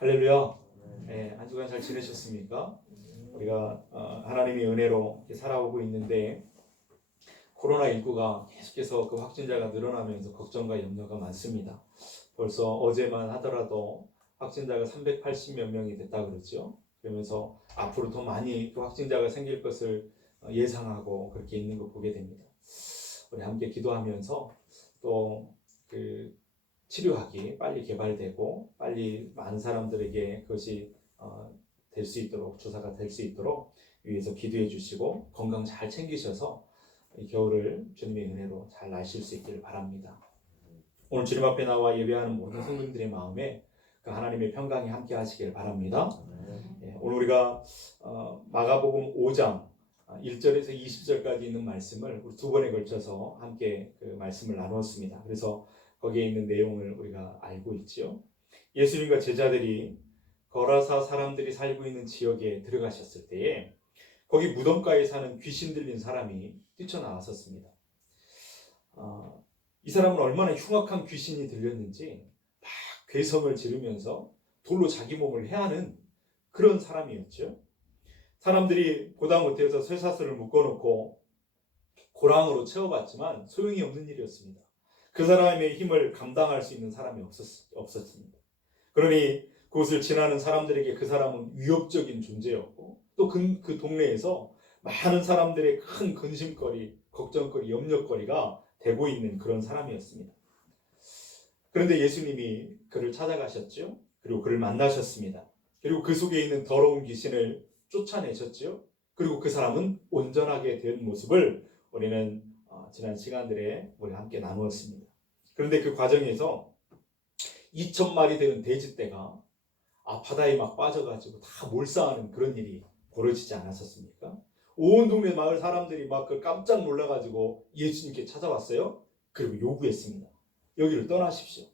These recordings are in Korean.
할렐루야. 네, 한 주간 잘 지내셨습니까? 우리가 하나님의 은혜로 살아오고 있는데 코로나19가 계속해서 그 확진자가 늘어나면서 걱정과 염려가 많습니다. 벌써 어제만 하더라도 확진자가 380몇 명이 됐다 그러죠. 그러면서 앞으로 더 많이 그 확진자가 생길 것을 예상하고 그렇게 있는 거 보게 됩니다. 우리 함께 기도하면서 또 그 치료약이 빨리 개발되고 빨리 많은 사람들에게 그것이 될 수 있도록, 조사가 될 수 있도록 위해서 기도해 주시고 건강 잘 챙기셔서 이 겨울을 주님의 은혜로 잘 나실 수 있기를 바랍니다. 오늘 주님 앞에 나와 예배하는 모든 성도님들의 마음에 그 하나님의 평강이 함께 하시길 바랍니다. 오늘 우리가 마가복음 5장 1절에서 20절까지 있는 말씀을 우리 두 번에 걸쳐서 함께 그 말씀을 나누었습니다. 그래서 거기에 있는 내용을 우리가 알고 있죠. 예수님과 제자들이 거라사 사람들이 살고 있는 지역에 들어가셨을 때에 거기 무덤가에 사는 귀신 들린 사람이 뛰쳐나왔었습니다. 이 사람은 얼마나 흉악한 귀신이 들렸는지 막 괴성을 지르면서 돌로 자기 몸을 해하는 그런 사람이었죠. 사람들이 보다 못해서 쇠사슬을 묶어놓고 고랑으로 채워봤지만 소용이 없는 일이었습니다. 그 사람의 힘을 감당할 수 있는 사람이 없었습니다. 그러니 그곳을 지나는 사람들에게 그 사람은 위협적인 존재였고 또 그 동네에서 많은 사람들의 큰 근심거리, 걱정거리, 염려거리가 되고 있는 그런 사람이었습니다. 그런데 예수님이 그를 찾아가셨죠. 그리고 그를 만나셨습니다. 그리고 그 속에 있는 더러운 귀신을 쫓아내셨죠. 그리고 그 사람은 온전하게 된 모습을 우리는 지난 시간들에 우리 함께 나누었습니다. 그런데 그 과정에서 2,000마리 되는 돼지떼가 바다에 막 빠져가지고 다 몰사하는 그런 일이 벌어지지 않았었습니까? 온 동네 마을 사람들이 막 깜짝 놀라가지고 예수님께 찾아왔어요. 그리고 요구했습니다. 여기를 떠나십시오.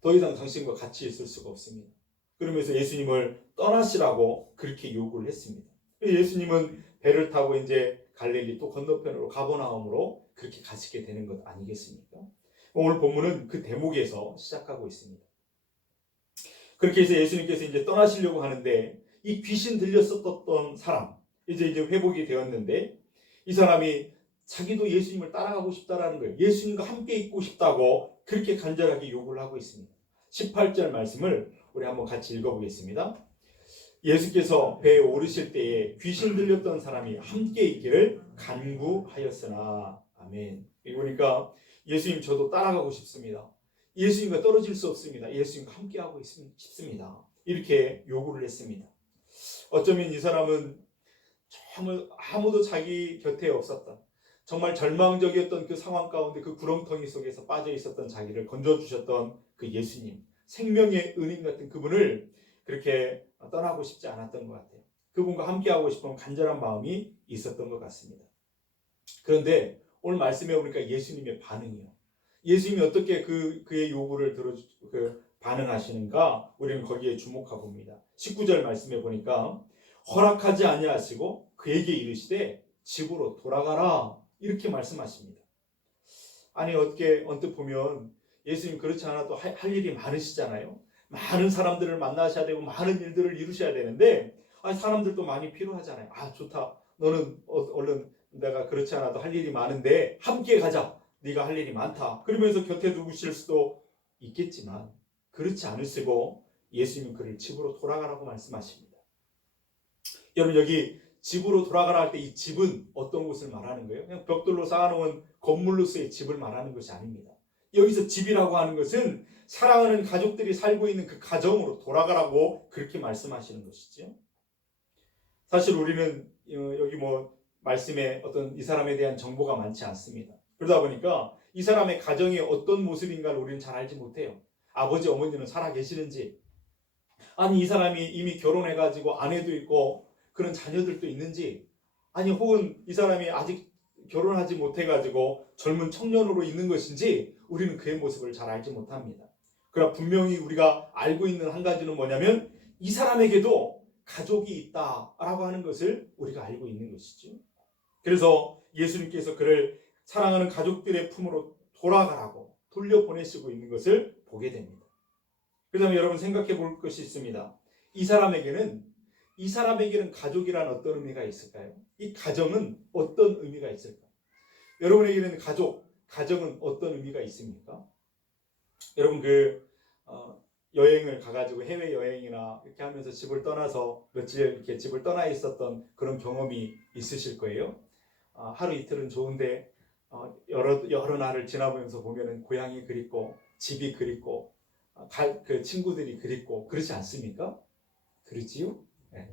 더 이상 당신과 같이 있을 수가 없습니다. 그러면서 예수님을 떠나시라고 그렇게 요구를 했습니다. 예수님은 배를 타고 이제 갈릴리 또 건너편으로 가버나움으로 그렇게 가시게 되는 것 아니겠습니까? 오늘 본문은 그 대목에서 시작하고 있습니다. 그렇게 해서 예수님께서 이제 떠나시려고 하는데 이 귀신 들렸었던 사람 이제 회복이 되었는데 이 사람이 자기도 예수님을 따라가고 싶다라는 거예요. 예수님과 함께 있고 싶다고 그렇게 간절하게 요구를 하고 있습니다. 18절 말씀을 우리 한번 같이 읽어보겠습니다. 예수께서 배에 오르실 때에 귀신 들렸던 사람이 함께 있기를 간구하였으나 아멘. 그러니까 예수님 저도 따라가고 싶습니다. 예수님과 떨어질 수 없습니다. 예수님과 함께하고 싶습니다. 이렇게 요구를 했습니다. 어쩌면 이 사람은 정말 아무도 자기 곁에 없었다. 정말 절망적이었던 그 상황 가운데 그 구렁텅이 속에서 빠져 있었던 자기를 건져주셨던 그 예수님, 생명의 은인 같은 그분을 그렇게 떠나고 싶지 않았던 것 같아요. 그분과 함께하고 싶은 간절한 마음이 있었던 것 같습니다. 그런데 오늘 말씀해 보니까 예수님의 반응이요. 예수님이 어떻게 그의 요구를 반응하시는가 우리는 거기에 주목하고 봅니다. 19절 말씀해 보니까 허락하지 아니하시고 그에게 이르시되 집으로 돌아가라 이렇게 말씀하십니다. 아니 어떻게 언뜻 보면 예수님 그렇지 않아도 할 일이 많으시잖아요. 많은 사람들을 만나셔야 되고 많은 일들을 이루셔야 되는데 사람들도 많이 필요하잖아요. 좋다. 너는 얼른 내가 그렇지 않아도 할 일이 많은데 함께 가자. 네가 할 일이 많다. 그러면서 곁에 두실 수도 있겠지만 그렇지 않으시고 예수님은 그를 집으로 돌아가라고 말씀하십니다. 여러분 여기 집으로 돌아가라 할 때 이 집은 어떤 곳을 말하는 거예요? 그냥 벽돌로 쌓아놓은 건물로서의 집을 말하는 것이 아닙니다. 여기서 집이라고 하는 것은 사랑하는 가족들이 살고 있는 그 가정으로 돌아가라고 그렇게 말씀하시는 것이죠. 사실 우리는 여기 말씀에 어떤 이 사람에 대한 정보가 많지 않습니다. 그러다 보니까 이 사람의 가정이 어떤 모습인가를 우리는 잘 알지 못해요. 아버지 어머니는 살아 계시는지 아니 이 사람이 이미 결혼해가지고 아내도 있고 그런 자녀들도 있는지 아니 혹은 이 사람이 아직 결혼하지 못해가지고 젊은 청년으로 있는 것인지 우리는 그의 모습을 잘 알지 못합니다. 그러나 분명히 우리가 알고 있는 한 가지는 뭐냐면 이 사람에게도 가족이 있다라고 하는 것을 우리가 알고 있는 것이죠. 그래서 예수님께서 그를 사랑하는 가족들의 품으로 돌아가라고 돌려보내시고 있는 것을 보게 됩니다. 그다음에 여러분 생각해 볼 것이 있습니다. 이 사람에게는 가족이란 어떤 의미가 있을까요? 이 가정은 어떤 의미가 있을까? 여러분에게는 가정은 어떤 의미가 있습니까? 여러분 여행을 가가지고 해외 여행이나 이렇게 하면서 집을 떠나서 며칠 이렇게 집을 떠나 있었던 그런 경험이 있으실 거예요. 하루 이틀은 좋은데 여러 날을 지나보면서 보면은 고향이 그립고 집이 그립고 그 친구들이 그립고 그렇지 않습니까? 그렇지요? 네.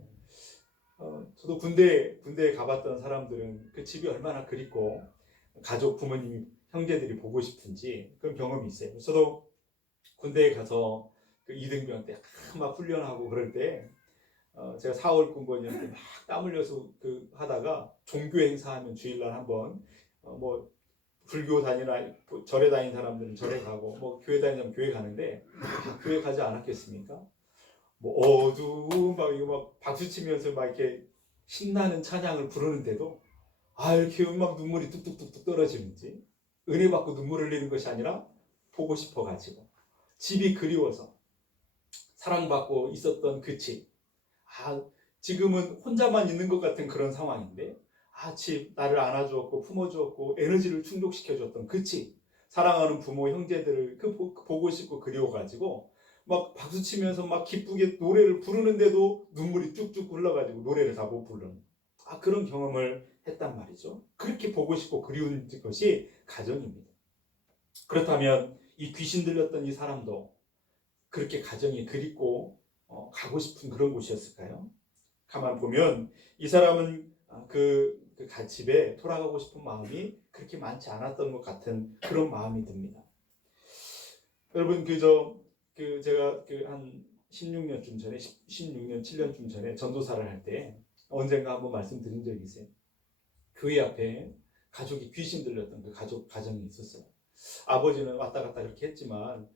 저도 군대에 가봤던 사람들은 그 집이 얼마나 그립고 가족, 부모님, 형제들이 보고 싶은지 그런 경험이 있어요. 저도 군대에 가서 그 이등병 때 막 훈련하고 그럴 때 제가 4월 군번이었는데 막 땀 흘려서 하다가 종교 행사하면 주일날 한번 뭐 불교 다니나 절에 다니는 사람들은 절에 가고 뭐 교회 다니면 교회 가는데 교회 가지 않았겠습니까? 뭐 어두운 막 이거 막 박수 치면서 막 이렇게 신나는 찬양을 부르는데도 이렇게 막 눈물이 뚝뚝뚝뚝 떨어지는지 은혜 받고 눈물 흘리는 것이 아니라 보고 싶어 가지고 집이 그리워서 사랑받고 있었던 그 집. 지금은 혼자만 있는 것 같은 그런 상황인데 집 나를 안아주었고 품어주었고 에너지를 충족시켜줬던 그 집. 사랑하는 부모 형제들을 보고 싶고 그리워가지고 막 박수치면서 막 기쁘게 노래를 부르는데도 눈물이 쭉쭉 흘러가지고 노래를 다 못 부르는 그런 경험을 했단 말이죠. 그렇게 보고 싶고 그리운 것이 가정입니다. 그렇다면 이 귀신 들렸던 이 사람도 그렇게 가정이 그립고 가고 싶은 그런 곳이었을까요? 가만 보면 이 사람은 집에 돌아가고 싶은 마음이 그렇게 많지 않았던 것 같은 그런 마음이 듭니다. 여러분 제가 한 16년쯤 전에 16년 7년쯤 전에 전도사를 할 때 언젠가 한번 말씀드린 적이 있어요. 교회 앞에 가족이 귀신 들렸던 그 가정이 있었어요. 아버지는 왔다 갔다 그렇게 했지만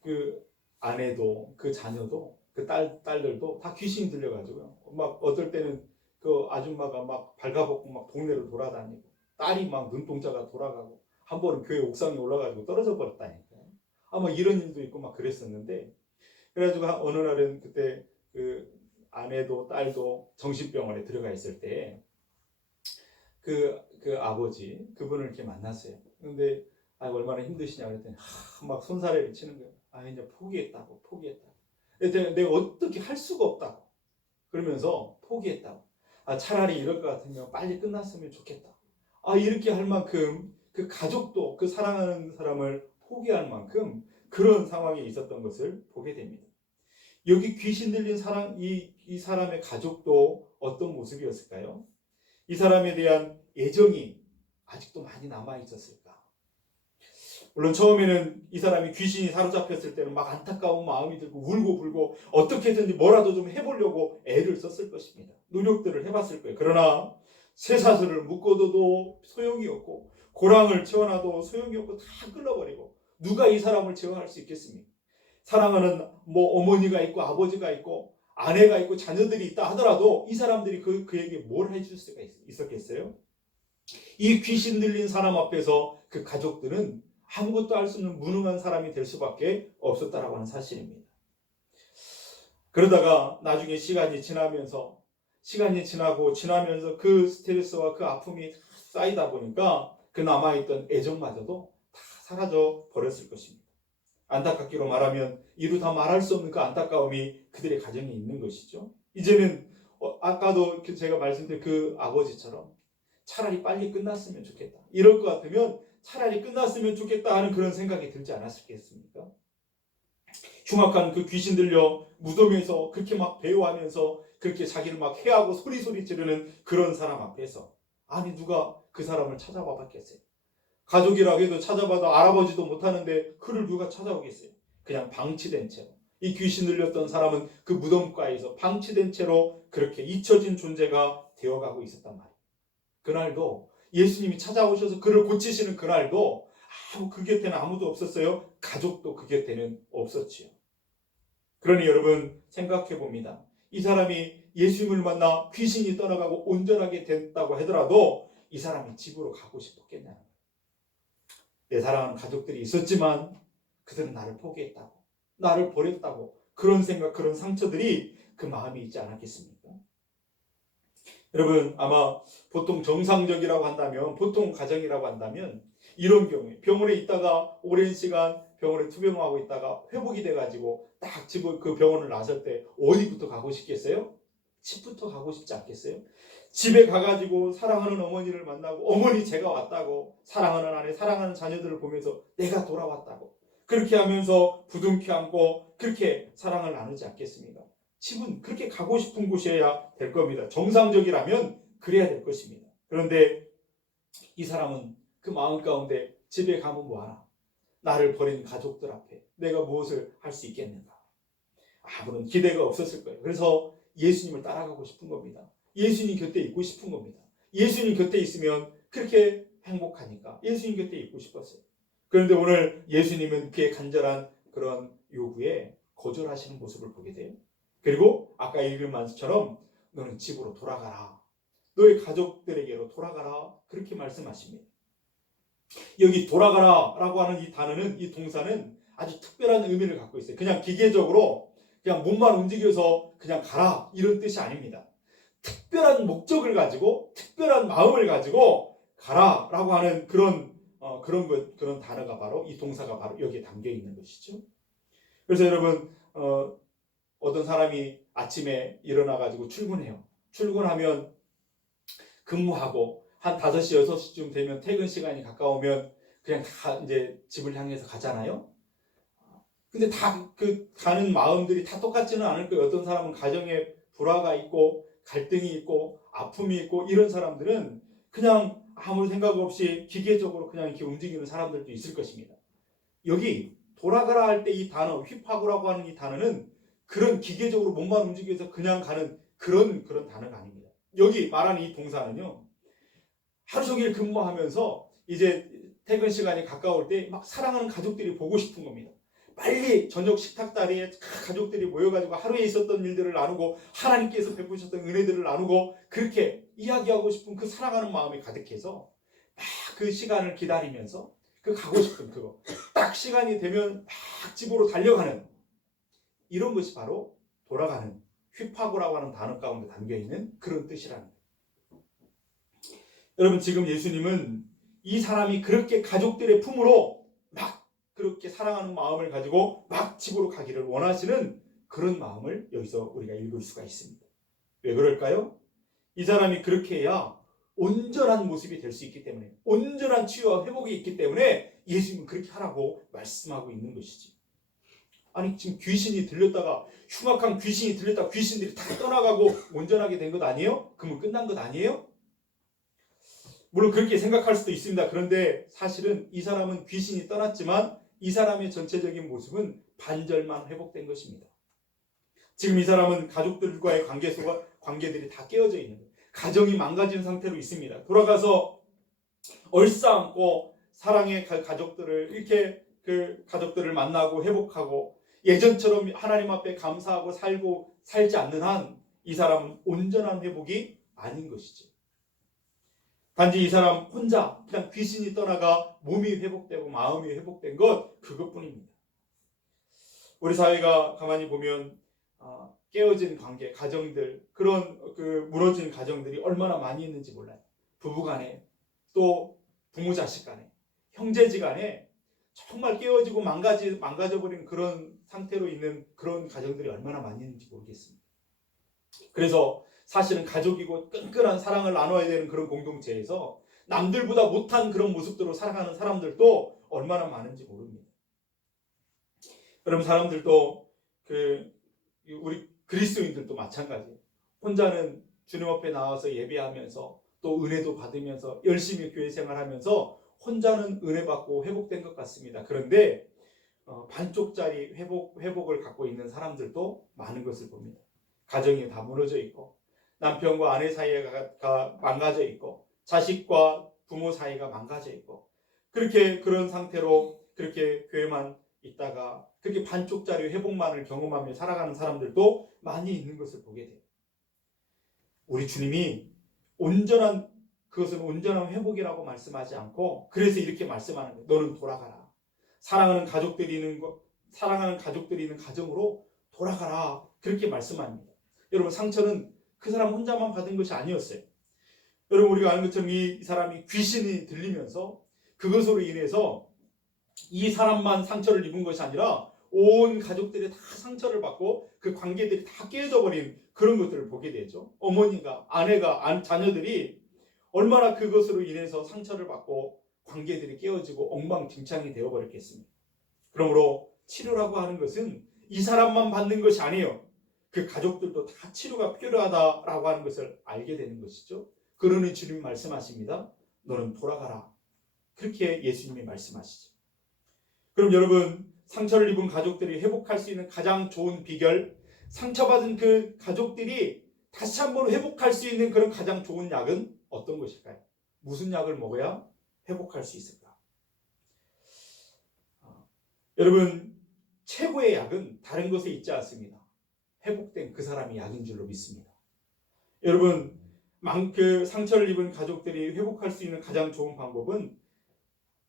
그 아내도 그 자녀도 그 딸들도 다 귀신이 들려가지고요. 막 어떨 때는 그 아줌마가 막 발가벗고 막 동네를 돌아다니고 딸이 막 눈동자가 돌아가고 한 번은 교회 옥상에 올라가지고 떨어져 버렸다니까요. 뭐 이런 일도 있고 막 그랬었는데 그래가지고 어느 날은 그때 그 아내도 딸도 정신병원에 들어가 있을 때 그 아버지 그분을 이렇게 만났어요. 근데 얼마나 힘드시냐 그랬더니 막 손사래를 치는 거예요. 이제 포기했다고. 내가 어떻게 할 수가 없다고. 그러면서 포기했다고. 차라리 이럴 것 같으면 빨리 끝났으면 좋겠다. 이렇게 할 만큼 그 가족도 그 사랑하는 사람을 포기할 만큼 그런 상황에 있었던 것을 보게 됩니다. 여기 귀신 들린 이 사람의 가족도 어떤 모습이었을까요? 이 사람에 대한 애정이 아직도 많이 남아 있었을까? 물론 처음에는 이 사람이 귀신이 사로잡혔을 때는 막 안타까운 마음이 들고 울고 불고 어떻게든지 뭐라도 좀 해보려고 애를 썼을 것입니다. 노력들을 해봤을 거예요. 그러나 쇠사슬을 묶어둬도 소용이 없고 고랑을 채워놔도 소용이 없고 다 끌어버리고 누가 이 사람을 제어할 수 있겠습니까? 사랑하는 어머니가 있고 아버지가 있고 아내가 있고 자녀들이 있다 하더라도 이 사람들이 그에게 뭘 해줄 수가 있었겠어요? 이 귀신 들린 사람 앞에서 그 가족들은 아무것도 할 수 없는 무능한 사람이 될 수밖에 없었다라고 하는 사실입니다. 그러다가 나중에 시간이 지나면서 그 스트레스와 그 아픔이 쌓이다 보니까 그 남아있던 애정마저도 다 사라져 버렸을 것입니다. 안타깝기로 말하면 이루 다 말할 수 없는 그 안타까움이 그들의 가정에 있는 것이죠. 이제는 아까도 제가 말씀드린 그 아버지처럼 차라리 빨리 끝났으면 좋겠다. 이럴 것 같으면 차라리 끝났으면 좋겠다 하는 그런 생각이 들지 않았겠습니까? 흉악한 그 귀신 들려 무덤에서 그렇게 막 배워하면서 그렇게 자기를 막 해하고 소리 지르는 그런 사람 앞에서 누가 그 사람을 찾아와 봤겠어요? 가족이라고 해도 찾아봐도 알아보지도 못하는데 그를 누가 찾아오겠어요? 그냥 방치된 채로. 이 귀신 들렸던 사람은 그 무덤가에서 방치된 채로 그렇게 잊혀진 존재가 되어가고 있었단 말이에요. 그날도 예수님이 찾아오셔서 그를 고치시는 그날도 그 곁에는 아무도 없었어요. 가족도 그 곁에는 없었지요. 그러니 여러분 생각해 봅니다. 이 사람이 예수님을 만나 귀신이 떠나가고 온전하게 됐다고 하더라도 이 사람이 집으로 가고 싶었겠냐는 거예요. 내 사랑하는 가족들이 있었지만 그들은 나를 포기했다고. 나를 버렸다고 그런 생각, 그런 상처들이 그 마음에 있지 않았겠습니까? 여러분 아마 보통 정상적이라고 한다면, 보통 가정이라고 한다면 이런 경우에 병원에 있다가 오랜 시간 병원에 투병하고 있다가 회복이 돼가지고 딱 집을 그 병원을 나설 때 어디부터 가고 싶겠어요? 집부터 가고 싶지 않겠어요? 집에 가가지고 사랑하는 어머니를 만나고 어머니 제가 왔다고, 사랑하는 아내, 사랑하는 자녀들을 보면서 내가 돌아왔다고 그렇게 하면서 부둥켜 안고 그렇게 사랑을 나누지 않겠습니까? 집은 그렇게 가고 싶은 곳이어야 될 겁니다. 정상적이라면 그래야 될 것입니다. 그런데 이 사람은 그 마음 가운데 집에 가면 뭐하나? 나를 버린 가족들 앞에 내가 무엇을 할 수 있겠는가? 아무런 기대가 없었을 거예요. 그래서 예수님을 따라가고 싶은 겁니다. 예수님 곁에 있고 싶은 겁니다. 예수님 곁에 있으면 그렇게 행복하니까 예수님 곁에 있고 싶었어요. 그런데 오늘 예수님은 그의 간절한 그런 요구에 거절하시는 모습을 보게 돼요. 그리고 아까 읽은 말씀처럼 너는 집으로 돌아가라. 너의 가족들에게로 돌아가라. 그렇게 말씀하십니다. 여기 돌아가라 라고 하는 이 단어는, 이 동사는 아주 특별한 의미를 갖고 있어요. 그냥 기계적으로 그냥 몸만 움직여서 그냥 가라 이런 뜻이 아닙니다. 특별한 목적을 가지고 특별한 마음을 가지고 가라 라고 하는 그런 단어가 바로, 이 동사가 바로 여기에 담겨 있는 것이죠. 그래서 여러분 어떤 사람이 아침에 일어나가지고 출근해요. 출근하면 근무하고 한 5시, 6시쯤 되면 퇴근 시간이 가까우면 그냥 다 이제 집을 향해서 가잖아요. 근데 다 그 가는 마음들이 다 똑같지는 않을 거예요. 어떤 사람은 가정에 불화가 있고 갈등이 있고 아픔이 있고 이런 사람들은 그냥 아무 생각 없이 기계적으로 그냥 이렇게 움직이는 사람들도 있을 것입니다. 여기 돌아가라 할 때 이 단어, 휘파고라고 하는 이 단어는 그런 기계적으로 몸만 움직여서 그냥 가는 그런 단어가 아닙니다. 여기 말하는 이 동사는요, 하루 종일 근무하면서 이제 퇴근 시간이 가까울 때 막 사랑하는 가족들이 보고 싶은 겁니다. 빨리 저녁 식탁 자리에 가족들이 모여가지고 하루에 있었던 일들을 나누고 하나님께서 베푸셨던 은혜들을 나누고 그렇게 이야기하고 싶은 그 사랑하는 마음이 가득해서 막 그 시간을 기다리면서 그 가고 싶은 그거 딱 시간이 되면 막 집으로 달려가는 이런 것이 바로 돌아가는, 휘파고라고 하는 단어 가운데 담겨있는 그런 뜻이랍니다. 여러분 지금 예수님은 이 사람이 그렇게 가족들의 품으로 막 그렇게 사랑하는 마음을 가지고 막 집으로 가기를 원하시는 그런 마음을 여기서 우리가 읽을 수가 있습니다. 왜 그럴까요? 이 사람이 그렇게 해야 온전한 모습이 될 수 있기 때문에, 온전한 치유와 회복이 있기 때문에 예수님은 그렇게 하라고 말씀하고 있는 것이지. 아니 지금 귀신이 들렸다가, 흉악한 귀신이 들렸다가 귀신들이 다 떠나가고 온전하게 된 것 아니에요? 그러면 끝난 것 아니에요? 물론 그렇게 생각할 수도 있습니다. 그런데 사실은 이 사람은 귀신이 떠났지만 이 사람의 전체적인 모습은 반절만 회복된 것입니다. 지금 이 사람은 가족들과의 관계들이 다 깨어져 있는 거예요. 가정이 망가진 상태로 있습니다. 돌아가서 얼싸안고 사랑의 가족들을 이렇게 그 가족들을 만나고 회복하고 예전처럼 하나님 앞에 감사하고 살지 않는 한 이 사람은 온전한 회복이 아닌 것이죠. 단지 이 사람 혼자 그냥 귀신이 떠나가 몸이 회복되고 마음이 회복된 것 그것뿐입니다. 우리 사회가 가만히 보면 깨어진 관계, 가정들, 그런 그 무너진 가정들이 얼마나 많이 있는지 몰라요. 부부간에, 또 부모 자식 간에, 형제지 간에 정말 깨어지고 망가져버린 그런 상태로 있는 그런 가정들이 얼마나 많이 있는지 모르겠습니다. 그래서 사실은 가족이고 끈끈한 사랑을 나눠야 되는 그런 공동체에서 남들보다 못한 그런 모습들로 살아가는 사람들도 얼마나 많은지 모릅니다. 여러분 사람들도 우리 그리스도인들도 마찬가지예요. 혼자는 주님 앞에 나와서 예배하면서 또 은혜도 받으면서 열심히 교회 생활하면서 혼자는 은혜 받고 회복된 것 같습니다. 그런데 반쪽짜리 회복을 갖고 있는 사람들도 많은 것을 봅니다. 가정이 다 무너져 있고 남편과 아내 사이가 망가져 있고 자식과 부모 사이가 망가져 있고 그런 상태로 그렇게 교회만 있다가 그렇게 반쪽짜리 회복만을 경험하며 살아가는 사람들도 많이 있는 것을 보게 돼요. 우리 주님이 그것은 온전한 회복이라고 말씀하지 않고 그래서 이렇게 말씀하는 거예요. 너는 돌아가라. 사랑하는 가족들이 있는 사랑하는 가족들이 있는 가정으로 돌아가라. 그렇게 말씀합니다. 여러분, 상처는 그 사람 혼자만 받은 것이 아니었어요. 여러분, 우리가 아는 것처럼 이 사람이 귀신이 들리면서 그것으로 인해서 이 사람만 상처를 입은 것이 아니라 온 가족들이 다 상처를 받고 그 관계들이 다 깨져 버린 그런 것들을 보게 되죠. 어머니가, 아내가, 자녀들이 얼마나 그것으로 인해서 상처를 받고 관계들이 깨어지고 엉망진창이 되어버렸겠습니까? 그러므로 치료라고 하는 것은 이 사람만 받는 것이 아니에요. 그 가족들도 다 치료가 필요하다라고 하는 것을 알게 되는 것이죠. 그러니 주님이 말씀하십니다. 너는 돌아가라. 그렇게 예수님이 말씀하시죠. 그럼 여러분, 상처를 입은 가족들이 회복할 수 있는 가장 좋은 비결, 상처받은 그 가족들이 다시 한번 회복할 수 있는 그런 가장 좋은 약은 어떤 것일까요? 무슨 약을 먹어야 회복할 수 있을까? 여러분, 최고의 약은 다른 것에 있지 않습니다. 회복된 그 사람이 약인 줄로 믿습니다. 여러분, 그 상처를 입은 가족들이 회복할 수 있는 가장 좋은 방법은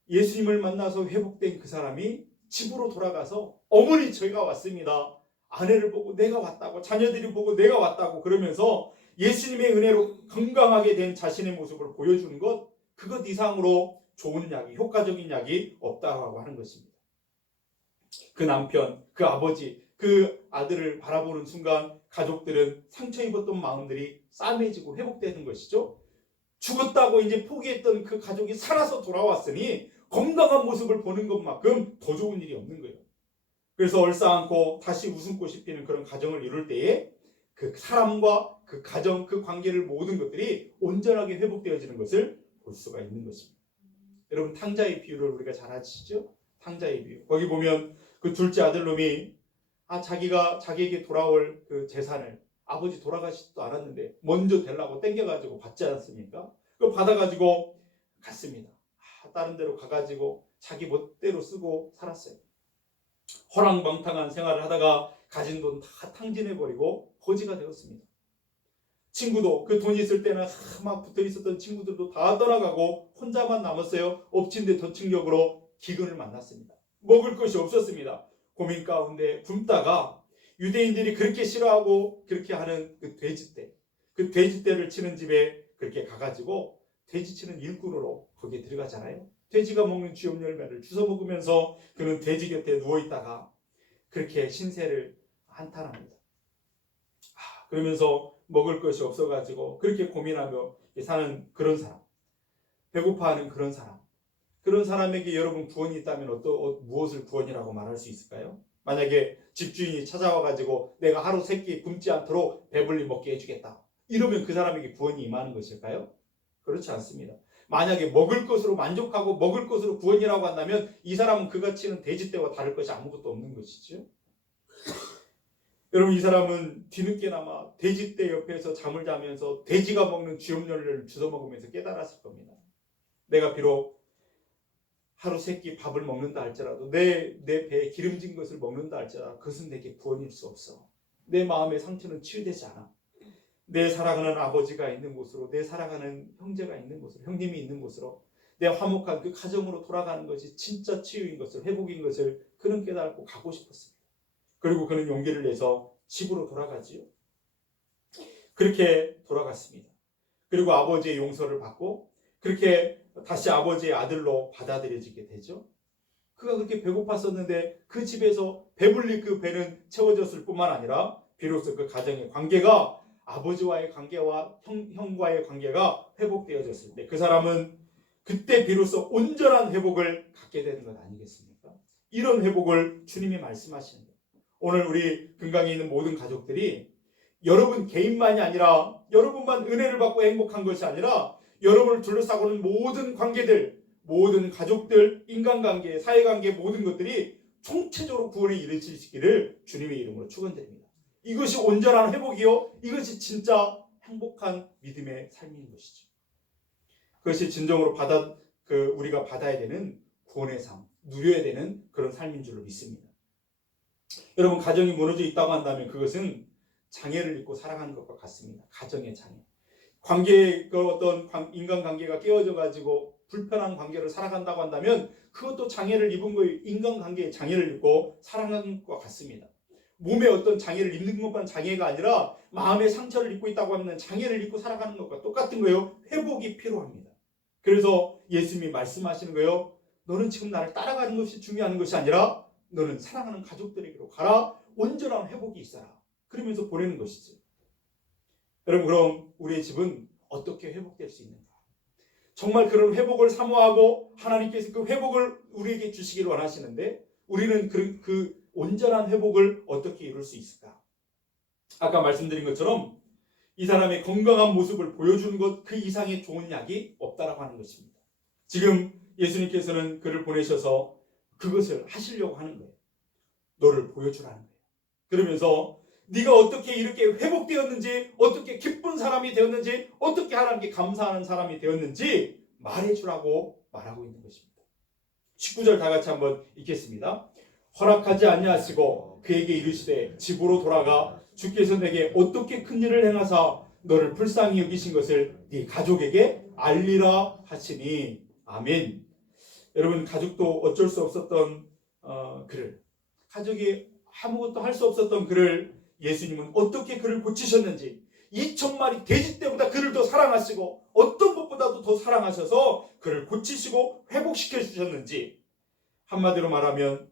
예수님을 만나서 회복된 그 사람이 집으로 돌아가서 어머니 저희가 왔습니다. 아내를 보고 내가 왔다고, 자녀들이 보고 내가 왔다고 그러면서 예수님의 은혜로 건강하게 된 자신의 모습을 보여주는 것, 그것 이상으로 좋은 약이, 효과적인 약이 없다고 하는 것입니다. 그 남편, 그 아버지, 그 아들을 바라보는 순간 가족들은 상처 입었던 마음들이 싸매지고 회복되는 것이죠. 죽었다고 이제 포기했던 그 가족이 살아서 돌아왔으니 건강한 모습을 보는 것만큼 더 좋은 일이 없는 거예요. 그래서 얼싸안고 다시 웃음꽃이 피는 그런 가정을 이룰 때에 그 사람과 그 가정, 그 관계를 모든 것들이 온전하게 회복되어지는 것을 볼 수가 있는 것입니다. 여러분, 탕자의 비유를 우리가 잘 아시죠? 탕자의 비유. 거기 보면 그 둘째 아들놈이 자기가 자기에게 돌아올 그 재산을 아버지 돌아가시지도 않았는데 먼저 되려고 땡겨가지고 받지 않았습니까? 그거 받아가지고 갔습니다. 다른 데로 가가지고 자기 멋대로 쓰고 살았어요. 호랑방탕한 생활을 하다가 가진 돈 다 탕진해버리고 거지가 되었습니다. 친구도 그 돈 있을 때는 막 붙어있었던 친구들도 다 떠나가고 혼자만 남았어요. 엎친 데 덮친 격으로 기근을 만났습니다. 먹을 것이 없었습니다. 고민 가운데 굶다가 유대인들이 그렇게 싫어하고 그렇게 하는 그 돼지떼, 그 돼지떼를 치는 집에 그렇게 가가지고 돼지 치는 일꾼으로 거기에 들어가잖아요. 돼지가 먹는 쥐염 열매를 주워 먹으면서 그는 돼지 곁에 누워있다가 그렇게 신세를 한탄합니다. 그러면서 먹을 것이 없어가지고 그렇게 고민하며 사는 그런 사람, 배고파하는 그런 사람, 그런 사람에게 여러분 구원이 있다면 무엇을 구원이라고 말할 수 있을까요? 만약에 집주인이 찾아와가지고 내가 하루 세 끼 굶지 않도록 배불리 먹게 해주겠다, 이러면 그 사람에게 구원이 임하는 것일까요? 그렇지 않습니다. 만약에 먹을 것으로 만족하고 먹을 것으로 구원이라고 한다면 이 사람은 그가 치는 돼지떼와 다를 것이 아무것도 없는 것이죠. 여러분, 이 사람은 뒤늦게나마 돼지떼 옆에서 잠을 자면서 돼지가 먹는 쥐염열매를 주워 먹으면서 깨달았을 겁니다. 내가 비록 하루 세 끼 밥을 먹는다 할지라도 내 배에 기름진 것을 먹는다 할지라도 그것은 내게 구원일 수 없어. 내 마음의 상처는 치유되지 않아. 내 사랑하는 아버지가 있는 곳으로, 내 사랑하는 형제가 있는 곳으로, 형님이 있는 곳으로, 내 화목한 그 가정으로 돌아가는 것이 진짜 치유인 것을, 회복인 것을 그는 깨닫고 가고 싶었습니다. 그리고 그는 용기를 내서 집으로 돌아가지요. 그렇게 돌아갔습니다. 그리고 아버지의 용서를 받고 그렇게 다시 아버지의 아들로 받아들여지게 되죠. 그가 그렇게 배고팠었는데 그 집에서 배불리 그 배는 채워졌을 뿐만 아니라 비로소 그 가정의 관계가, 아버지와의 관계와 형과의 관계가 회복되어졌을 때 그 사람은 그때 비로소 온전한 회복을 갖게 되는 것 아니겠습니까? 이런 회복을 주님이 말씀하시는 거예요. 오늘 우리 금강에 있는 모든 가족들이 여러분 개인만이 아니라 여러분만 은혜를 받고 행복한 것이 아니라 여러분을 둘러싸고는 모든 관계들, 모든 가족들, 인간관계, 사회관계 모든 것들이 총체적으로 구원에 이르시기를 주님의 이름으로 축원드립니다. 이것이 온전한 회복이요, 이것이 진짜 행복한 믿음의 삶인 것이죠. 그것이 진정으로 우리가 받아야 되는 구원의 삶, 누려야 되는 그런 삶인 줄로 믿습니다. 여러분, 가정이 무너져 있다고 한다면 그것은 장애를 입고 살아가는 것과 같습니다. 가정의 장애. 관계의 어떤 인간관계가 깨어져 가지고 불편한 관계를 살아간다고 한다면 그것도 장애를 입은 거예요. 인간관계에 장애를 입고 살아가는 것 같습니다. 몸에 어떤 장애를 입는 것만 장애가 아니라 마음의 상처를 입고 있다고 하면 장애를 입고 살아가는 것과 똑같은 거예요. 회복이 필요합니다. 그래서 예수님이 말씀하시는 거예요. 너는 지금 나를 따라가는 것이 중요한 것이 아니라 너는 사랑하는 가족들에게로 가라. 온전한 회복이 있어라. 그러면서 보내는 것이지. 여러분, 그럼 우리의 집은 어떻게 회복될 수 있는가? 정말 그런 회복을 사모하고 하나님께서 그 회복을 우리에게 주시기를 원하시는데 우리는 그 온전한 회복을 어떻게 이룰 수 있을까? 아까 말씀드린 것처럼 이 사람의 건강한 모습을 보여주는 것 그 이상의 좋은 약이 없다라고 하는 것입니다. 지금 예수님께서는 그를 보내셔서 그것을 하시려고 하는 거예요. 너를 보여주라는 거예요. 그러면서 네가 어떻게 이렇게 회복되었는지, 어떻게 기쁜 사람이 되었는지, 어떻게 하나님께 감사하는 사람이 되었는지 말해주라고 말하고 있는 것입니다. 19절 다 같이 한번 읽겠습니다. 허락하지 아니하시고 그에게 이르시되 집으로 돌아가 주께서 내게 어떻게 큰 일을 행하사 너를 불쌍히 여기신 것을 네 가족에게 알리라 하시니. 아멘. 여러분, 가족도 어쩔 수 없었던 그를, 가족이 아무것도 할 수 없었던 그를 예수님은 어떻게 그를 고치셨는지, 2,000마리 돼지 때보다 그를 더 사랑하시고 어떤 것보다도 더 사랑하셔서 그를 고치시고 회복시켜 주셨는지, 한마디로 말하면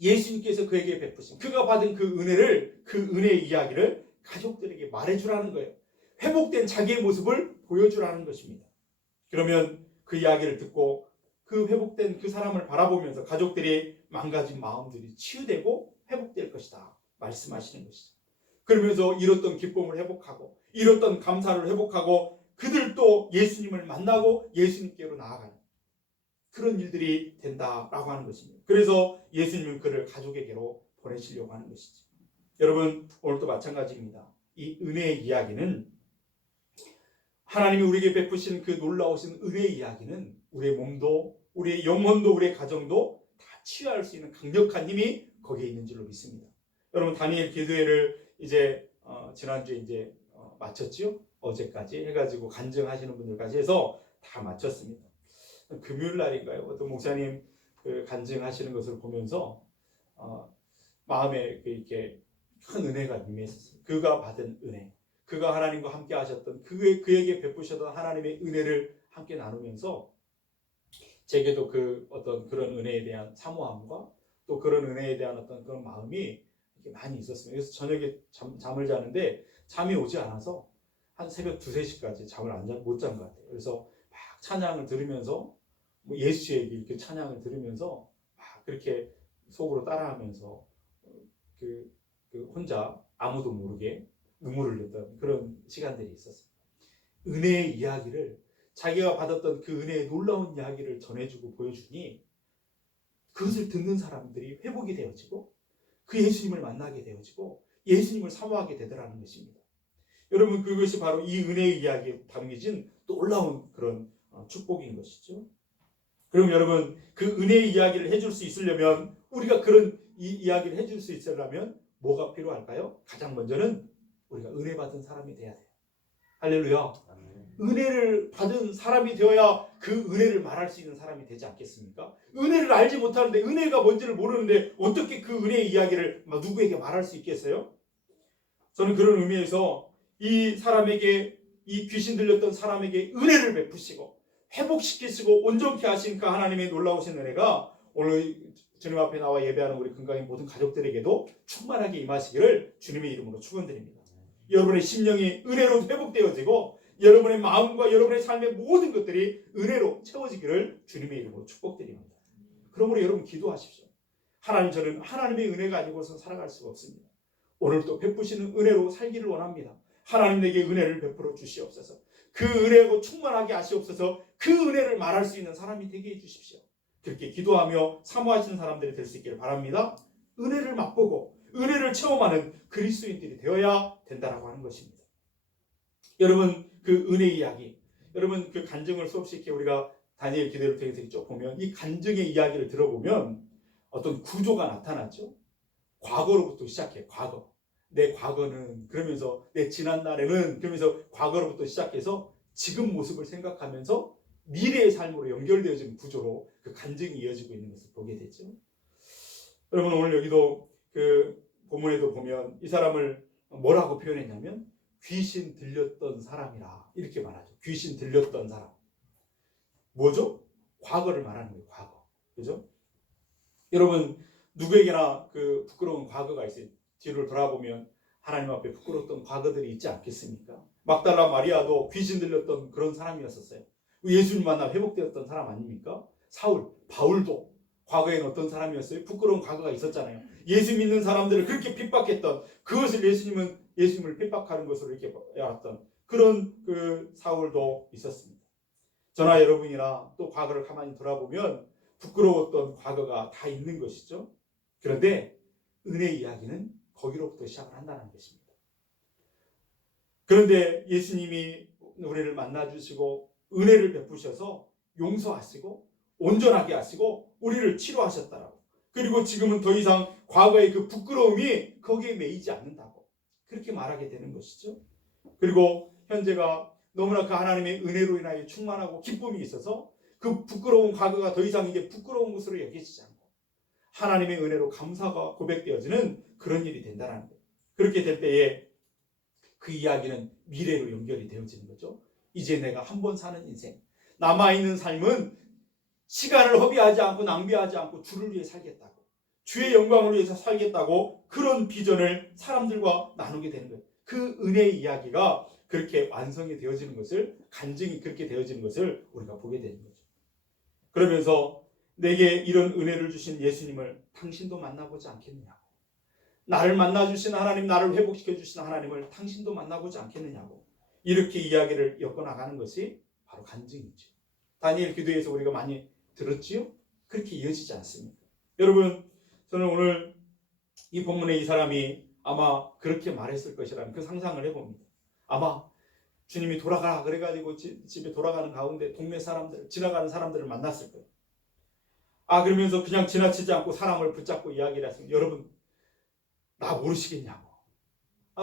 예수님께서 그에게 베푸신 그가 받은 그 은혜를, 그 은혜의 이야기를 가족들에게 말해주라는 거예요. 회복된 자기의 모습을 보여주라는 것입니다. 그러면 그 이야기를 듣고 그 회복된 그 사람을 바라보면서 가족들이 망가진 마음들이 치유되고 회복될 것이다 말씀하시는 것이죠. 그러면서 잃었던 기쁨을 회복하고 잃었던 감사를 회복하고 그들도 예수님을 만나고 예수님께로 나아가는 그런 일들이 된다라고 하는 것입니다. 그래서 예수님은 그를 가족에게로 보내시려고 하는 것이죠. 여러분, 오늘도 마찬가지입니다. 이 은혜의 이야기는, 하나님이 우리에게 베푸신 그 놀라우신 은혜의 이야기는 우리의 몸도, 우리의 영혼도, 우리의 가정도 다 치유할 수 있는 강력한 힘이 거기에 있는 줄로 믿습니다. 여러분, 다니엘 기도회를 이제 지난주에 이제 마쳤죠. 어제까지 해가지고 간증하시는 분들까지 해서 다 마쳤습니다. 금요일 날인가요? 어떤 목사님 그 간증하시는 것을 보면서 마음에 이렇게 큰 은혜가 임했었어요. 그가 받은 은혜, 그가 하나님과 함께 하셨던 그에게 베푸셨던 하나님의 은혜를 함께 나누면서 제게도 그 어떤 그런 은혜에 대한 사모함과 또 그런 은혜에 대한 어떤 그런 마음이 많이 있었습니다. 그래서 저녁에 잠을 자는데 잠이 오지 않아서 한 새벽 2-3시까지 잠을 못 잔 것 같아요. 그래서 막 찬양을 들으면서 뭐 예수 얘기 이렇게 찬양을 들으면서 막 그렇게 속으로 따라하면서 그 혼자 아무도 모르게 눈물을 흘렸던 그런 시간들이 있었어요. 은혜의 이야기를, 자기가 받았던 그 은혜의 놀라운 이야기를 전해주고 보여주니 그것을 듣는 사람들이 회복이 되어지고 그 예수님을 만나게 되어지고 예수님을 사모하게 되더라는 것입니다. 여러분, 그것이 바로 이 은혜의 이야기에 담겨진 놀라운 그런 축복인 것이죠. 그럼 여러분, 그 은혜의 이야기를 해줄 수 있으려면, 우리가 그런 이야기를 해줄 수 있으려면 뭐가 필요할까요? 가장 먼저는 우리가 은혜 받은 사람이 돼야 돼요. 할렐루야. 은혜를 받은 사람이 되어야 그 은혜를 말할 수 있는 사람이 되지 않겠습니까? 은혜를 알지 못하는데, 은혜가 뭔지를 모르는데 어떻게 그 은혜의 이야기를 누구에게 말할 수 있겠어요? 저는 그런 의미에서 이 사람에게, 이 귀신 들렸던 사람에게 은혜를 베푸시고 회복시키시고 온전케 하신 그 하나님의 놀라우신 은혜가 오늘 주님 앞에 나와 예배하는 우리 건강인 모든 가족들에게도 충만하게 임하시기를 주님의 이름으로 축원드립니다. 여러분의 심령이 은혜로 회복되어지고 여러분의 마음과 여러분의 삶의 모든 것들이 은혜로 채워지기를 주님의 이름으로 축복드립니다. 그러므로 여러분 기도하십시오. 하나님, 저는 하나님의 은혜가 아니고서 살아갈 수가 없습니다. 오늘도 베푸시는 은혜로 살기를 원합니다. 하나님, 내게 은혜를 베풀어 주시옵소서. 그 은혜로 충만하게 하시옵소서. 그 은혜를 말할 수 있는 사람이 되게 해주십시오. 그렇게 기도하며 사모하시는 사람들이 될 수 있기를 바랍니다. 은혜를 맛보고 은혜를 체험하는 그리스도인들이 되어야 된다라고 하는 것입니다. 여러분, 그 은혜의 이야기, 여러분 그 간증을 수없이 이렇게 우리가 다니엘 기도를 통해서 쭉 보면 이 간증의 이야기를 들어보면 어떤 구조가 나타났죠. 과거로부터 시작해. 과거, 내 과거는, 그러면서 내 지난 날에는, 그러면서 과거로부터 시작해서 지금 모습을 생각하면서 미래의 삶으로 연결되어지는 구조로 그 간증이 이어지고 있는 것을 보게 되죠. 여러분, 오늘 여기도 그 본문에도 보면 이 사람을 뭐라고 표현했냐면 귀신 들렸던 사람이라 이렇게 말하죠. 귀신 들렸던 사람. 뭐죠? 과거를 말하는 거예요. 과거. 그죠? 여러분, 누구에게나 그 부끄러운 과거가 있어요. 뒤를 돌아보면 하나님 앞에 부끄러웠던 과거들이 있지 않겠습니까? 막달라 마리아도 귀신 들렸던 그런 사람이었었어요. 예수님 만나 회복되었던 사람 아닙니까? 사울, 바울도 과거에는 어떤 사람이었어요? 부끄러운 과거가 있었잖아요. 예수 믿는 사람들을 그렇게 핍박했던, 그것을 예수님을 핍박하는 것으로 이렇게 알았던 그런 그 사울도 있었습니다. 저나 여러분이나 또 과거를 가만히 돌아보면 부끄러웠던 과거가 다 있는 것이죠. 그런데 은혜 이야기는 거기로부터 시작을 한다는 것입니다. 그런데 예수님이 우리를 만나주시고 은혜를 베푸셔서 용서하시고 온전하게 하시고 우리를 치료하셨다라고. 그리고 지금은 더 이상 과거의 그 부끄러움이 거기에 매이지 않는다고 그렇게 말하게 되는 것이죠. 그리고 현재가 너무나 그 하나님의 은혜로 인하여 충만하고 기쁨이 있어서 그 부끄러운 과거가 더 이상 이게 부끄러운 것으로 여겨지지 않고 하나님의 은혜로 감사가 고백되어지는 그런 일이 된다는 거예요. 그렇게 될 때에 그 이야기는 미래로 연결이 되어지는 거죠. 이제 내가 한 번 사는 인생, 남아있는 삶은 시간을 허비하지 않고 낭비하지 않고 주를 위해 살겠다고, 주의 영광을 위해서 살겠다고 그런 비전을 사람들과 나누게 되는 거예요. 그 은혜의 이야기가 그렇게 완성이 되어지는 것을, 간증이 그렇게 되어지는 것을 우리가 보게 되는 거죠. 그러면서 내게 이런 은혜를 주신 예수님을 당신도 만나보지 않겠느냐고, 나를 만나주신 하나님, 나를 회복시켜 주신 하나님을 당신도 만나보지 않겠느냐고 이렇게 이야기를 엮어나가는 것이 바로 간증이죠. 다니엘 기도에서 우리가 많이 들었지요? 그렇게 이어지지 않습니까? 여러분, 저는 오늘 이 본문에 이 사람이 아마 그렇게 말했을 것이라는 그 상상을 해봅니다. 아마 주님이 돌아가라 그래가지고 집에 돌아가는 가운데 동네 사람들, 지나가는 사람들을 만났을 거예요. 그러면서 그냥 지나치지 않고 사람을 붙잡고 이야기를 했습니다. 여러분, 나 모르시겠냐고.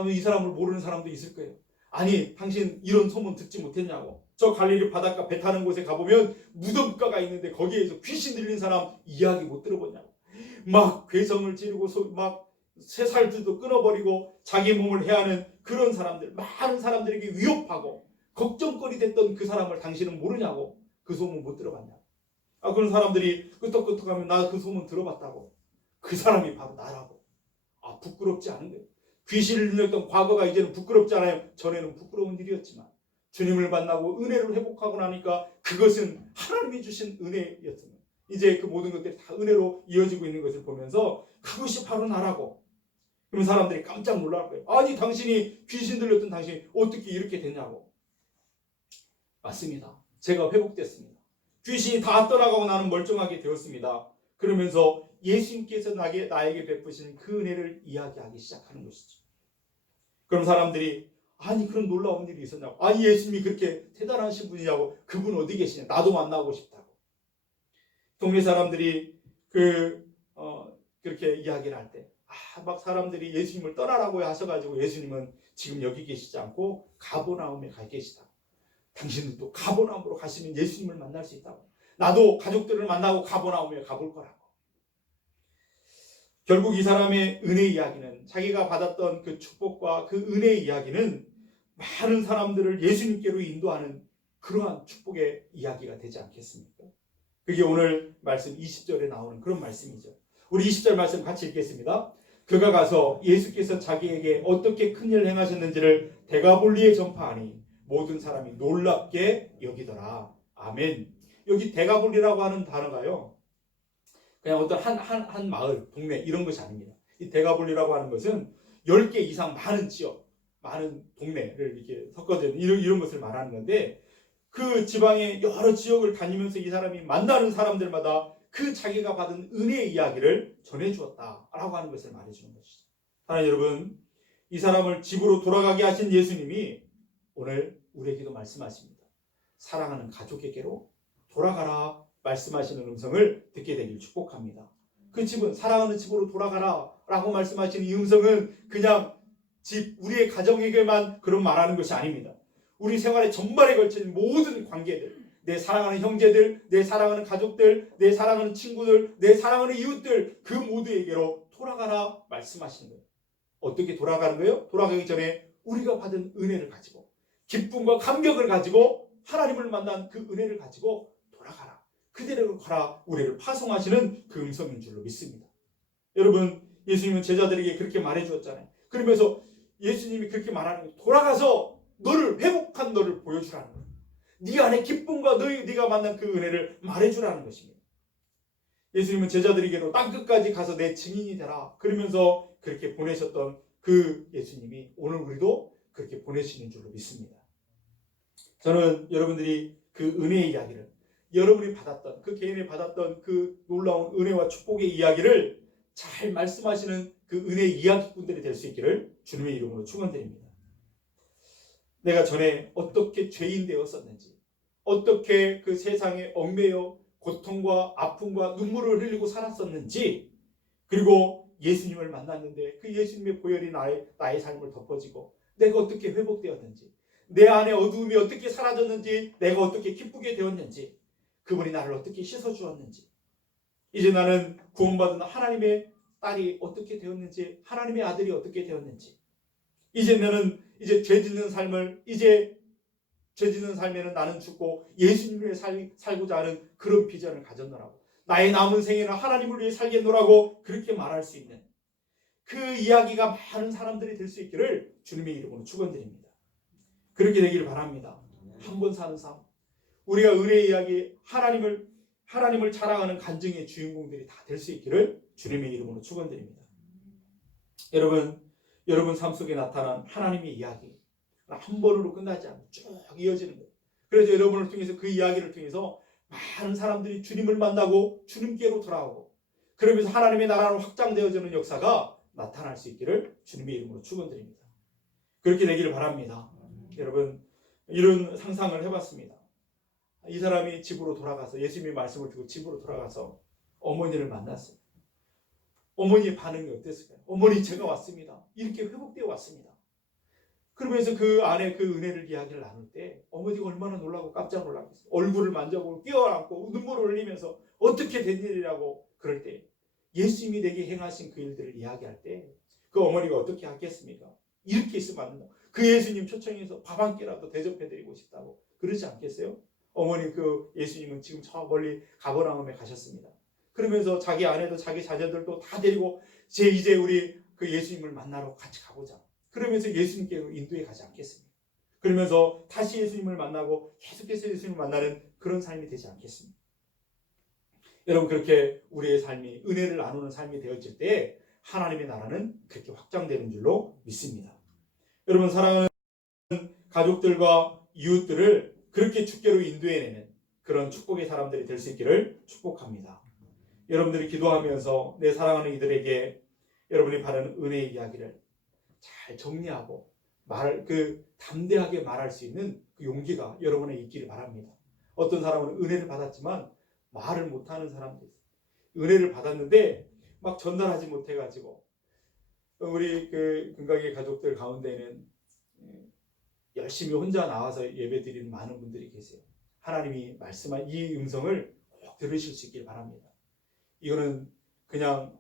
이 사람을 모르는 사람도 있을 거예요. 아니, 당신 이런 소문 듣지 못했냐고. 저 갈릴리 바닷가 배 타는 곳에 가보면 무덤가가 있는데 거기에서 귀신 들린 사람 이야기 못 들어보냐고. 막 괴성을 지르고 막 새살들도 끊어버리고 자기 몸을 해하는 그런 사람들, 많은 사람들에게 위협하고 걱정거리 됐던 그 사람을 당신은 모르냐고. 그 소문 못 들어봤냐고. 그런 사람들이 끄떡끄떡하면 나 그 소문 들어봤다고. 그 사람이 바로 나라고. 부끄럽지 않은 거예요. 귀신을 들렸던 과거가 이제는 부끄럽지 않아요. 전에는 부끄러운 일이었지만 주님을 만나고 은혜를 회복하고 나니까 그것은 하나님이 주신 은혜였습니다. 이제 그 모든 것들이 다 은혜로 이어지고 있는 것을 보면서 그것이 바로 나라고. 그러면 사람들이 깜짝 놀랄 거예요. 아니, 당신이 귀신 들렸던 당신이 어떻게 이렇게 됐냐고. 맞습니다. 제가 회복됐습니다. 귀신이 다 떠나가고 나는 멀쩡하게 되었습니다. 그러면서 예수님께서 나에게 베푸신 그 은혜를 이야기하기 시작하는 것이죠. 그럼 사람들이 아니, 그런 놀라운 일이 있었냐고. 아니, 예수님이 그렇게 대단하신 분이냐고. 그분 어디 계시냐. 나도 만나고 싶다고. 동네 사람들이 그렇게 이야기를 할 때 막 사람들이 예수님을 떠나라고 하셔가지고 예수님은 지금 여기 계시지 않고 가버나움에 가 계시다. 당신은 또 가버나움으로 가시면 예수님을 만날 수 있다고. 나도 가족들을 만나고 가버나움에 가볼 거라고. 결국 이 사람의 은혜 이야기는, 자기가 받았던 그 축복과 그 은혜 이야기는 많은 사람들을 예수님께로 인도하는 그러한 축복의 이야기가 되지 않겠습니까? 그게 오늘 말씀 20절에 나오는 그런 말씀이죠. 우리 20절 말씀 같이 읽겠습니다. 그가 가서 예수께서 자기에게 어떻게 큰 일을 행하셨는지를 데가볼리에 전파하니 모든 사람이 놀랍게 여기더라. 아멘. 여기 데가볼리라고 하는 단어가요, 그냥 어떤 한 마을, 동네 이런 것이 아닙니다. 이 데가볼리라고 하는 것은 10개 이상 많은 지역, 많은 동네를 이렇게 섞어져 있는 이런 것을 말하는 건데, 그 지방의 여러 지역을 다니면서 이 사람이 만나는 사람들마다 그 자기가 받은 은혜의 이야기를 전해주었다라고 하는 것을 말해주는 것이죠. 하나님 여러분, 이 사람을 집으로 돌아가게 하신 예수님이 오늘 우리에게도 말씀하십니다. 사랑하는 가족에게로 돌아가라 말씀하시는 음성을 듣게 되길 축복합니다. 그 집은, 사랑하는 집으로 돌아가라 라고 말씀하시는 이 음성은 그냥 우리의 가정에게만 그런 말하는 것이 아닙니다. 우리 생활의 전반에 걸친 모든 관계들, 내 사랑하는 형제들, 내 사랑하는 가족들, 내 사랑하는 친구들, 내 사랑하는 이웃들 그 모두에게로 돌아가라 말씀하시는 거예요. 어떻게 돌아가는 거예요? 돌아가기 전에 우리가 받은 은혜를 가지고 기쁨과 감격을 가지고 하나님을 만난 그 은혜를 가지고 돌아가라. 그대로 가라. 우리를 파송하시는 그 음성인 줄로 믿습니다. 여러분, 예수님은 제자들에게 그렇게 말해 주었잖아요. 그러면서 예수님이 그렇게 말하는 거예요. 돌아가서 너를 회복한 너를 보여주라는 거예요. 네 안에 기쁨과 네가 만난 그 은혜를 말해주라는 것입니다. 예수님은 제자들에게로 땅끝까지 가서 내 증인이 되라. 그러면서 그렇게 보내셨던 그 예수님이 오늘 우리도 그렇게 보내시는 줄로 믿습니다. 저는 여러분들이 그 은혜의 이야기를 여러분이 받았던 그 개인이 받았던 그 놀라운 은혜와 축복의 이야기를 잘 말씀하시는 그 은혜의 이야기꾼들이 될 수 있기를 주님의 이름으로 축원드립니다. 내가 전에 어떻게 죄인 되었었는지, 어떻게 그 세상에 얽매여 고통과 아픔과 눈물을 흘리고 살았었는지, 그리고 예수님을 만났는데 그 예수님의 보혈이 나의 삶을 덮어지고 내가 어떻게 회복되었는지, 내 안에 어두움이 어떻게 사라졌는지, 내가 어떻게 기쁘게 되었는지, 그분이 나를 어떻게 씻어주었는지, 이제 나는 구원받은 하나님의 딸이 어떻게 되었는지, 하나님의 아들이 어떻게 되었는지, 이제 나는 죄 짓는 삶을 죄 짓는 삶에는 나는 죽고 예수님을 살고자 하는 그런 비전을 가졌노라고, 나의 남은 생에는 하나님을 위해 살겠노라고 그렇게 말할 수 있는 그 이야기가 많은 사람들이 될 수 있기를 주님의 이름으로 축원드립니다. 그렇게 되기를 바랍니다. 한 번 사는 삶, 우리가 은혜의 이야기, 하나님을 자랑하는 간증의 주인공들이 다 될 수 있기를 주님의 이름으로 축원드립니다. 여러분 삶 속에 나타난 하나님의 이야기 한 번으로 끝나지 않고 쭉 이어지는 거예요. 그래서 여러분을 통해서 그 이야기를 통해서 많은 사람들이 주님을 만나고 주님께로 돌아오고, 그러면서 하나님의 나라로 확장되어지는 역사가 나타날 수 있기를 주님의 이름으로 축원드립니다. 그렇게 되기를 바랍니다. 여러분, 이런 상상을 해봤습니다. 이 사람이 집으로 돌아가서 예수님의 말씀을 듣고 집으로 돌아가서 어머니를 만났어요. 어머니의 반응이 어땠을까요? 어머니, 제가 왔습니다. 이렇게 회복되어 왔습니다. 그러면서 그 안에 그 은혜를 이야기를 나눌 때 어머니가 얼마나 놀라고 깜짝 놀랐겠어요. 얼굴을 만져보고 끼어안고 눈물을 흘리면서 어떻게 된 일이라고 그럴 때, 예수님이 내게 행하신 그 일들을 이야기할 때 그 어머니가 어떻게 하겠습니까? 이렇게 있으면 안 된다. 그 예수님 초청해서 밥 한 끼라도 대접해드리고 싶다고 그러지 않겠어요? 어머니, 그 예수님은 지금 저 멀리 가버나움에 가셨습니다. 그러면서 자기 아내도 자기 자녀들도 다 데리고 이제 우리 그 예수님을 만나러 같이 가보자. 그러면서 예수님께로 인도해 가지 않겠습니까? 그러면서 다시 예수님을 만나고 계속해서 예수님을 만나는 그런 삶이 되지 않겠습니까? 여러분, 그렇게 우리의 삶이 은혜를 나누는 삶이 되어질 때 하나님의 나라는 그렇게 확장되는 줄로 믿습니다. 여러분, 사랑하는 가족들과 이웃들을 그렇게 주께로 인도해내는 그런 축복의 사람들이 될 수 있기를 축복합니다. 여러분들이 기도하면서 내 사랑하는 이들에게 여러분이 바라는 은혜의 이야기를 잘 정리하고 담대하게 말할 수 있는 그 용기가 여러분에 있기를 바랍니다. 어떤 사람은 은혜를 받았지만 말을 못하는 사람도 있어요. 은혜를 받았는데 막 전달하지 못해가지고, 우리 그 금강의 가족들 가운데는 열심히 혼자 나와서 예배 드리는 많은 분들이 계세요. 하나님이 말씀한 이 음성을 꼭 들으실 수 있길 바랍니다. 이거는 그냥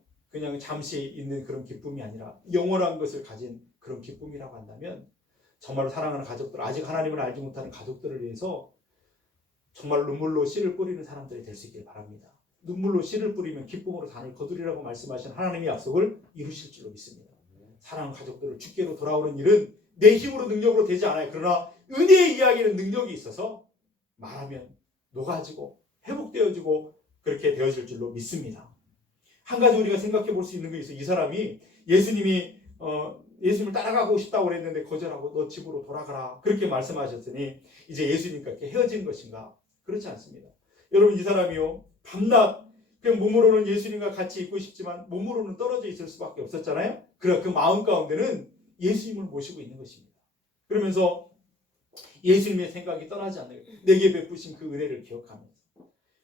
잠시 있는 그런 기쁨이 아니라 영원한 것을 가진 그런 기쁨이라고 한다면, 정말 사랑하는 가족들, 아직 하나님을 알지 못하는 가족들을 위해서 정말 눈물로 씨를 뿌리는 사람들이 될 수 있길 바랍니다. 눈물로 씨를 뿌리면 기쁨으로 단을 거두리라고 말씀하신 하나님의 약속을 이루실 줄로 믿습니다. 사랑하는 가족들을 주께로 돌아오는 일은 내 힘으로 능력으로 되지 않아요. 그러나 은혜의 이야기는 능력이 있어서 말하면 녹아지고 회복되어지고 그렇게 되어질 줄로 믿습니다. 한 가지 우리가 생각해 볼 수 있는 게 있어요. 이 사람이 예수님을 따라가고 싶다고 그랬는데 거절하고 너 집으로 돌아가라 그렇게 말씀하셨으니 이제 예수님과 이렇게 헤어진 것인가? 그렇지 않습니다. 여러분, 이 사람이요, 밤낮 그냥 몸으로는 예수님과 같이 있고 싶지만 몸으로는 떨어져 있을 수밖에 없었잖아요. 그러나 그 마음 가운데는 예수님을 모시고 있는 것입니다. 그러면서 예수님의 생각이 떠나지 않는 거예요. 내게 베푸신 그 은혜를 기억하면서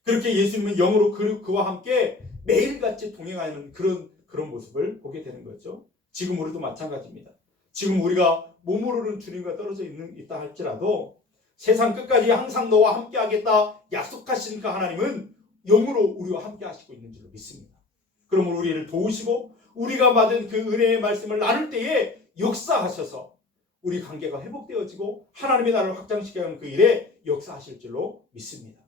그렇게 예수님은 영으로 그와 함께 매일같이 동행하는 그런 모습을 보게 되는 거죠. 지금 우리도 마찬가지입니다. 지금 우리가 몸으로는 주님과 떨어져 있다 할지라도 세상 끝까지 항상 너와 함께 하겠다 약속하신 그 하나님은 영으로 우리와 함께 하시고 있는 줄로 믿습니다. 그러므로 우리를 도우시고 우리가 받은 그 은혜의 말씀을 나눌 때에 역사하셔서 우리 관계가 회복되어지고 하나님의 나라를 확장시켜 가는 그 일에 역사하실 줄로 믿습니다.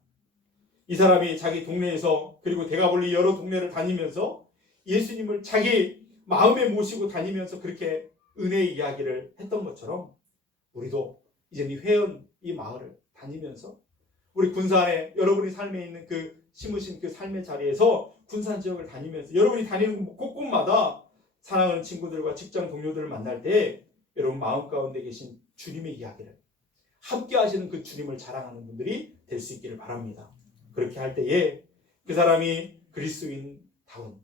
이 사람이 자기 동네에서 그리고 데가볼리 여러 동네를 다니면서 예수님을 자기 마음에 모시고 다니면서 그렇게 은혜의 이야기를 했던 것처럼 우리도 이제 이 회원 이 마을을 다니면서 우리 군산에 여러분이 삶에 있는 그 심으신 그 삶의 자리에서 군산 지역을 다니면서 여러분이 다니는 곳곳마다 사랑하는 친구들과 직장 동료들을 만날 때 여러분 마음 가운데 계신 주님의 이야기를 함께 하시는 그 주님을 자랑하는 분들이 될 수 있기를 바랍니다. 그렇게 할 때에 그 사람이 그리스도인다운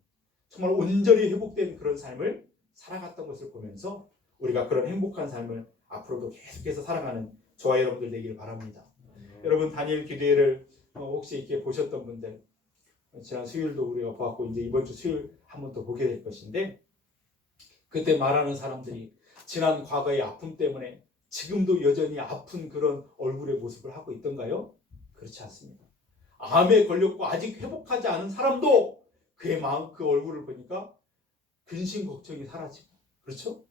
정말 온전히 회복된 그런 삶을 살아갔던 것을 보면서 우리가 그런 행복한 삶을 앞으로도 계속해서 살아가는 저와 여러분들 되기를 바랍니다. 여러분 다니엘 기도회를 혹시 이렇게 보셨던 분들 지난 수요일도 우리가 보았고 이제 이번 주 수요일 한 번 더 보게 될 것인데 그때 말하는 사람들이 지난 과거의 아픔 때문에 지금도 여전히 아픈 그런 얼굴의 모습을 하고 있던가요? 그렇지 않습니다. 암에 걸렸고 아직 회복하지 않은 사람도 그의 마음 그 얼굴을 보니까 근심 걱정이 사라지고 그렇죠?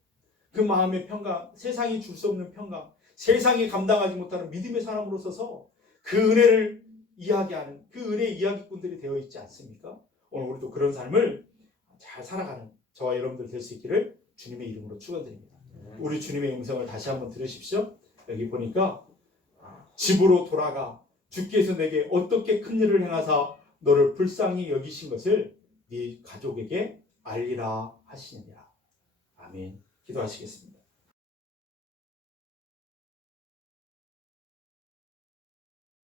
그 마음의 평강, 세상이 줄 수 없는 평강, 세상이 감당하지 못하는 믿음의 사람으로서서 그 은혜를 이야기하는 그 은혜의 이야기꾼들이 되어 있지 않습니까? 오늘 우리도 그런 삶을 잘 살아가는 저와 여러분들 될 수 있기를 주님의 이름으로 축원드립니다. 우리 주님의 음성을 다시 한번 들으십시오. 여기 보니까 집으로 돌아가 주께서 내게 어떻게 큰 일을 행하사 너를 불쌍히 여기신 것을 네 가족에게 알리라 하시느니라. 아멘. 기도하시겠습니다.